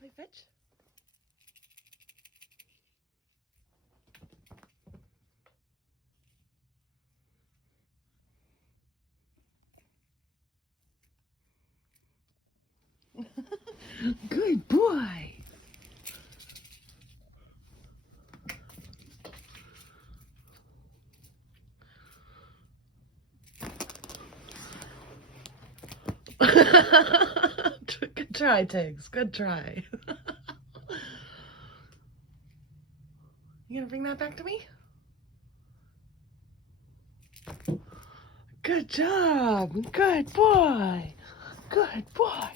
play fetch? Good boy. Good try, Tiggs. Good try. You gonna bring that back to me? Good job. Good boy. Good boy.